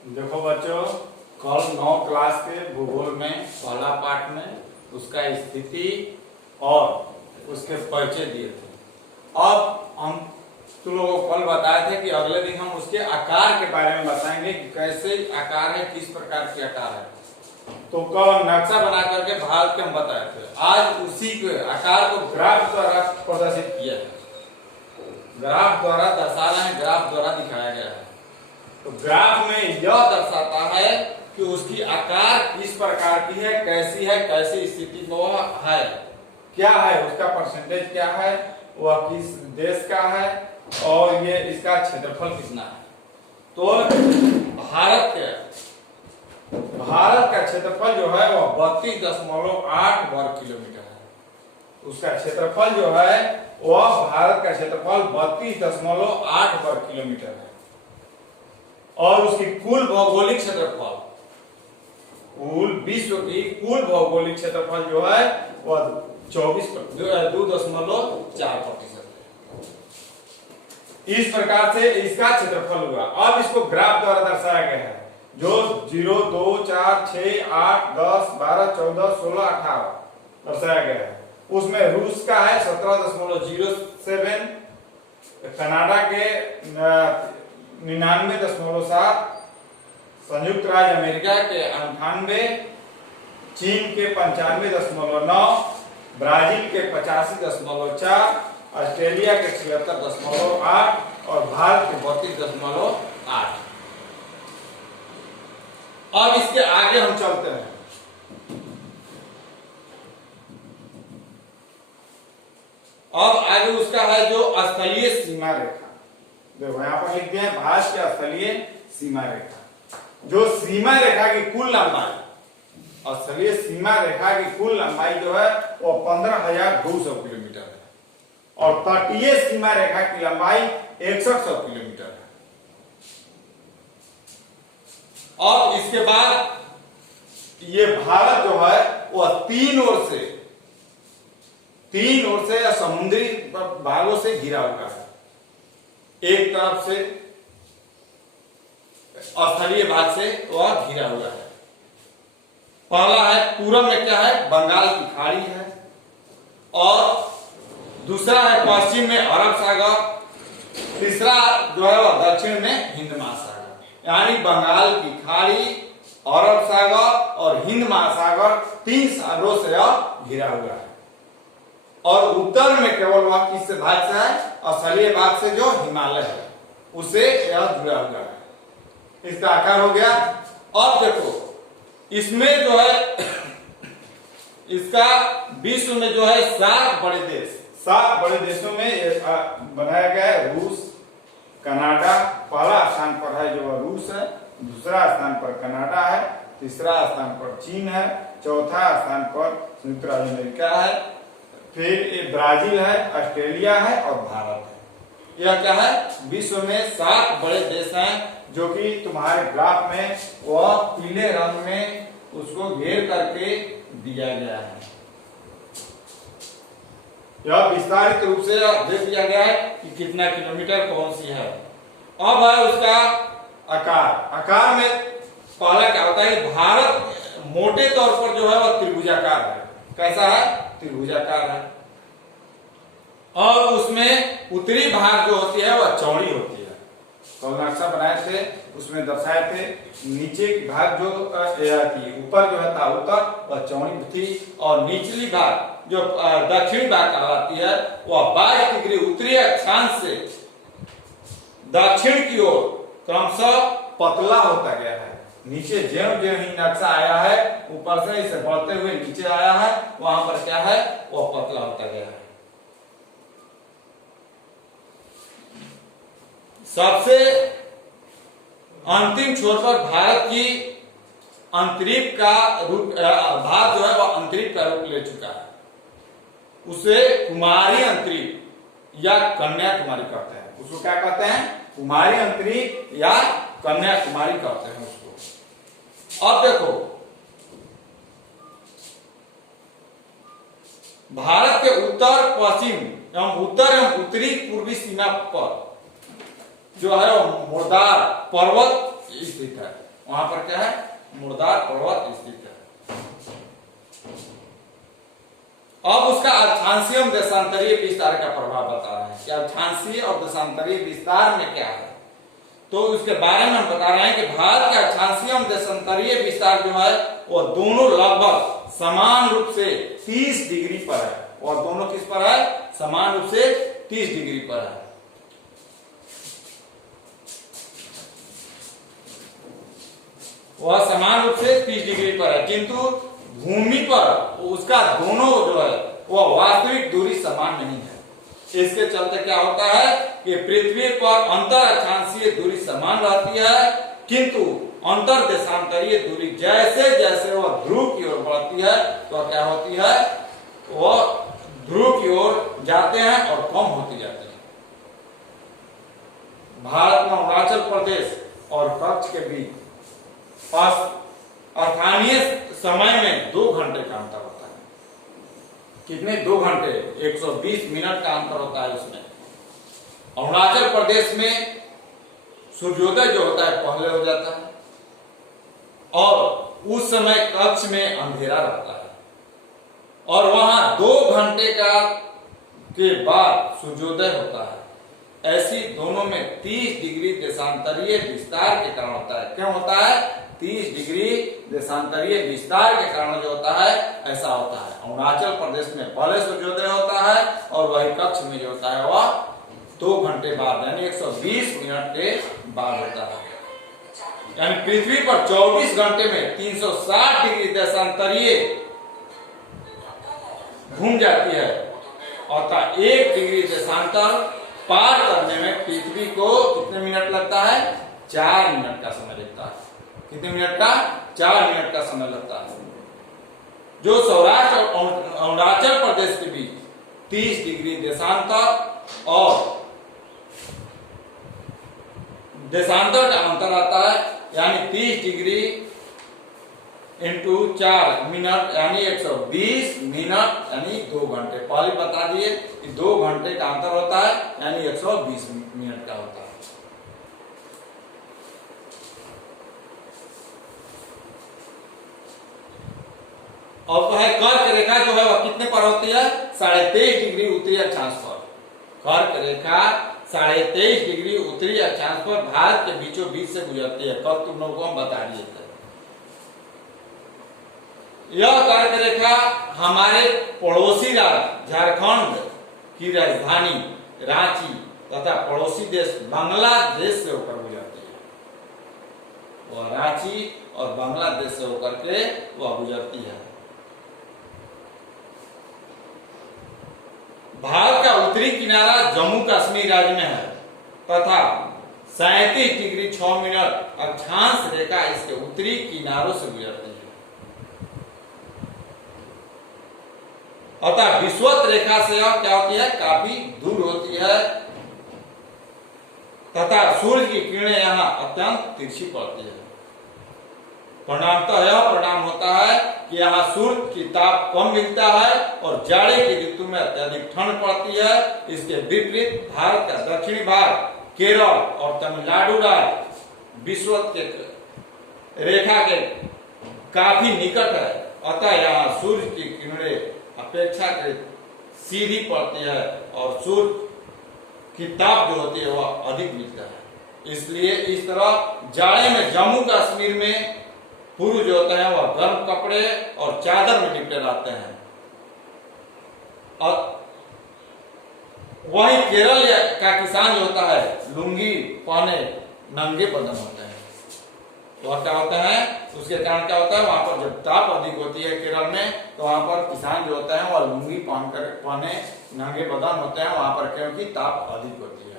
देखो बच्चों, कल 9 क्लास के भूगोल में पहला पार्ट में उसका स्थिति और उसके परिचय दिए थे। अब हम तुम लोगों को कल बताए थे कि अगले दिन हम उसके आकार के बारे में बताएंगे कि कैसे आकार है, किस प्रकार के आकार है। तो कल नक्शा बना करके भारत के हम बताए थे। आज उसी के आकार को ग्राफ द्वारा प्रदर्शित किया है, ग्राफ द्वारा दर्शा रहे हैं, ग्राफ द्वारा दिखाया गया है। तो ग्राफ में यह दर्शाता है कि उसकी आकार किस प्रकार की है, कैसी है, कैसी स्थिति में वह है, क्या है, उसका परसेंटेज क्या है, वह किस देश का है और ये इसका क्षेत्रफल कितना है। तो भारत का क्षेत्रफल जो है वह 32.8 वर्ग किलोमीटर है। उसका क्षेत्रफल जो है वह भारत का क्षेत्रफल 32.8 वर्ग किलोमीटर है। और उसकी कुल भौगोलिक क्षेत्रफल, कुल विश्व की कुल भौगोलिक क्षेत्रफल जो है वह 2.4% है। इस प्रकार से इसका क्षेत्रफल हुआ। अब इसको ग्राफ द्वारा दर्शाया गया है, जो 0, 2, 4, 6, 8, 10, 12, 14, 16, 18 दर्शाया गया है। उसमें रूस का है 17.07, कनाडा के 99.7, संयुक्त राज्य अमेरिका के 98, चीन के 95.9, ब्राजील के 85.4, ऑस्ट्रेलिया के 76.8 और भारत के 32.8। अब इसके आगे हम चलते हैं। अब आगे उसका है जो स्थलीय सीमा रेखा। देखो यहाँ पर लिख दिया है भारत की स्थलीय सीमा रेखा। जो सीमा रेखा की कुल लंबाई, स्थलीय सीमा रेखा की कुल लंबाई जो है वो 15,200 किलोमीटर है और तटीय सीमा रेखा की लंबाई 6100 किलोमीटर है। और इसके बाद ये भारत जो है वह तीन ओर से या समुद्री भागों से घिरा हुआ है। एक तरफ से स्थलीय भाग से वह घिरा हुआ है। पहला है पूरब में क्या है, बंगाल की खाड़ी है और दूसरा है पश्चिम में अरब सागर, तीसरा जो है वह दक्षिण में हिंद महासागर। यानी बंगाल की खाड़ी, अरब सागर और हिंद महासागर 3 सागरों से यह घिरा हुआ है। और उत्तर में केवल वह किस भाग से है, स्थलीय भाग से जो हिमालय है उसे यह जुड़ा हुआ है। इसका आकार हो गया। अब देखो इसमें जो है इसका विश्व में जो है 7 बड़े देशों में बनाया गया है। रूस, कनाडा पहला स्थान पर है जो रूस है, दूसरा स्थान पर कनाडा है, तीसरा स्थान पर चीन है, चौथा स्थान पर संयुक्त राज्य अमेरिका है, फिर ब्राजील है, ऑस्ट्रेलिया है और भारत है। यह क्या है, विश्व में 7 बड़े देश हैं जो कि तुम्हारे ग्राफ में वह पीले रंग में उसको घेर करके दिया गया है। यह विस्तारित रूप से दे दिया गया है कि कितना किलोमीटर कौन सी है। अब है उसका आकार में पहला क्या होता है, भारत मोटे तौर पर जो है वह त्रिभुजाकार है। कैसा है, त्रिभुजाकार है। और उसमें उत्तरी भाग जो होती है वह चौड़ी होती है। तो नक्शा बनाए थे उसमें दर्शाए थे नीचे की भाग जो ऊपर जो है उत्तर वह चौड़ी थी और निचली भाग जो दक्षिणी भाग कहलाती है वह 22 डिग्री उत्तरी अक्षांश से दक्षिण की ओर क्रमशः पतला होता गया है। नीचे ज्यों-ज्यों ही नक्शा आया है ऊपर से इसे बढ़ते हुए नीचे आया है, वहां पर क्या है वह पतला होता गया है। सबसे अंतिम छोर पर भारत की अंतरीप का रूप, भारत जो है वह अंतरीप का रूप ले चुका है। उसे कुमारी अंतरीप या कन्याकुमारी कहते हैं। उसको क्या कहते हैं, कुमारी अंतरीप या कन्याकुमारी कहते हैं उसको। अब देखो भारत के उत्तर पश्चिम एवं उत्तर एवं उत्तरी पूर्वी सीमा पर जो है वो मुर्दार पर्वत स्थित है। वहां पर क्या है, मुर्दार पर्वत स्थित है। अब उसका अक्षांशीय एवं देशांतरीय विस्तार का प्रभाव बता रहे हैं कि अक्षांशीय और देशांतरीय विस्तार में क्या है। तो उसके बारे में हम बता रहे हैं कि भारत के अक्षांशीय एवं देशांतरीय विस्तार जो है वो दोनों लगभग समान रूप से 30 डिग्री पर है, और दोनों किस पर है, समान रूप से 30 डिग्री पर है। वह समान रूप से 30 डिग्री पर है, किंतु भूमि पर उसका दोनों जो है वह वास्तविक दूरी समान नहीं है। इसके चलते क्या होता है कि पृथ्वी पर अंतर अक्षांशीय दूरी समान रहती है, किंतु अंतर देशांतरीय दूरी जैसे जैसे वह ध्रुव की ओर बढ़ती है तो क्या होती है, वह ध्रुव की ओर जाते हैं और कम होती जाती है। भारत में अरुणाचल प्रदेश और कच्छ के बीच स्थानीय समय में 2 घंटे का अंतर होता है। कितने, 2 घंटे 120 मिनट का अंतर होता है उसमें। अरुणाचल प्रदेश में सूर्योदय जो होता है पहले हो जाता है, और उस समय कच्छ में अंधेरा रहता है, और वहां 2 घंटे के बाद सूर्योदय होता है। ऐसी दोनों में 30 डिग्री देशांतरीय विस्तार के कारण होता है। क्यों होता है, 30 डिग्री देशांतरीय विस्तार के कारण जो होता है ऐसा होता है। अरुणाचल प्रदेश में पहले सूर्योदय होता है, और वही कच्छ में जो होता है वह 2 घंटे बाद यानी 120 मिनट के बाद होता है। यानी पृथ्वी पर 24 घंटे में 360 डिग्री देशांतरीय घूम जाती है, अर्थात 1 डिग्री देशांतर पार करने में पृथ्वी को कितने मिनट लगता है, 4 मिनट का समय लगता है। कितने मिनट का, 4 मिनट का समय लगता है। जो सौराष्ट्र और अरुणाचल प्रदेश के बीच 30 डिग्री देशांतर और देशांतर का अंतर आता है, यानी 30 डिग्री इंटू 4 मिनट यानी 120 मिनट यानी 2 घंटे। पहले बता दिए कि 2 घंटे का अंतर होता है, यानी 120 मिनट का होता है। अब तो है कर्क रेखा जो है वह कितने पर होती है, 23.5 डिग्री उत्तरी अक्षांश पर। कर्क रेखा 23.5 डिग्री उत्तरी अक्षांश पर भारत के बीचों बीच से गुजरती है। कल तुम लोगों को हम बता दिए थे। यह कर्क रेखा हमारे पड़ोसी राज्य झारखंड की राजधानी रांची तथा पड़ोसी देश बांग्लादेश से होकर गुजरती है। वह रांची और बांग्लादेश से होकर के वह गुजरती है। भारत का उत्तरी किनारा जम्मू कश्मीर राज्य में है तथा 37 डिग्री 6 मिनट अक्षांश रेखा इसके उत्तरी किनारों से गुजरती है। अतः विषुवत रेखा से यह क्या होती है, काफी दूर होती है तथा सूर्य की किरणें यहाँ अत्यंत तिरछी पड़ती है। परिणामतः यह परिणाम होता है कि यहाँ सूर्य की ताप कम मिलता है और जाड़े की ऋतु में अत्यधिक ठंड पड़ती है। इसके विपरीत भारत का दक्षिणी भाग केरल और तमिलनाडु राज्य विषुवत के रेखा के काफी निकट है, अतः यहाँ सूर्य की किरणें अपेक्षाकृत सीधी पड़ती है और सूर्य की ताप जो होती है वह अधिक मिलता है। इसलिए इस तरह जाड़े में जम्मू कश्मीर में पुरुष जो होते हैं वह गर्म कपड़े और चादर में लिपटे रहते हैं, और वही केरल का किसान जो होता है लुंगी पहने नंगे बदन होते हैं। वह क्या होता है, उसके कारण क्या होता है, वहां पर जब ताप अधिक होती है केरल में तो वहां पर किसान जो होते हैं वह लुंगी पहने नंगे बदन होते हैं वहां पर, क्योंकि ताप अधिक होती है।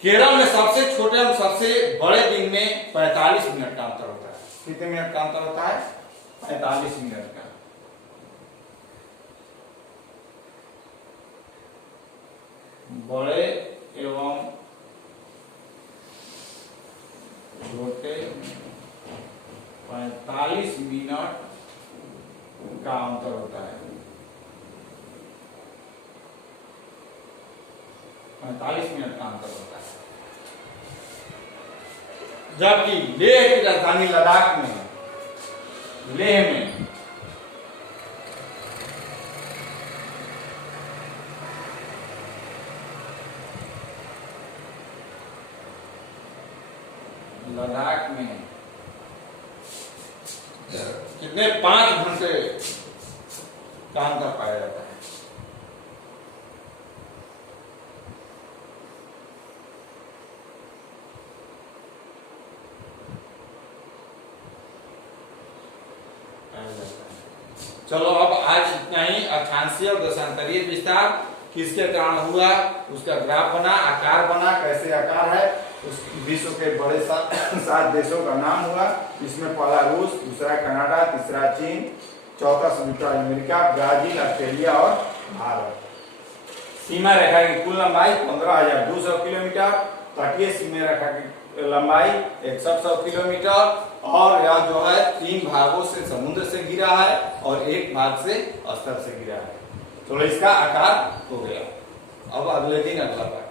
केरल में सबसे छोटे और सबसे बड़े दिन में 45 मिनट का अंतर होता है। कितने मिनट का अंतर होता है, 45 मिनट का। बड़े एवं छोटे 45 मिनट का अंतर होता है। 45 मिनट का अंतर होता है। जबकि लेह की राजधानी लद्दाख में है। लेह में लद्दाख में कितने 5 घंटे काम कर पाया जाता है। चलो अब आज इतना ही। अक्षांशीय और दशांतरीय विस्तार किसके कारण हुआ, उसका ग्राफ बना, आकार बना, कैसे आकार है, उस विश्व के बड़े 7 देशों का नाम हुआ। इसमें पहला रूस, दूसरा कनाडा, तीसरा चीन, चौथा संयुक्त राज्य अमेरिका, ब्राजील, ऑस्ट्रेलिया और भारत। सीमा रेखा की कुल लंबाई 15,200 किलोमीटर, तटीय सीमा रेखा की लंबाई 6100 किलोमीटर, और यह जो है 3 भागों से समुद्र से घिरा है और 1 भाग से स्तर से घिरा है। तो इसका आकार हो गया। अब अगले दिन अगला पाठ।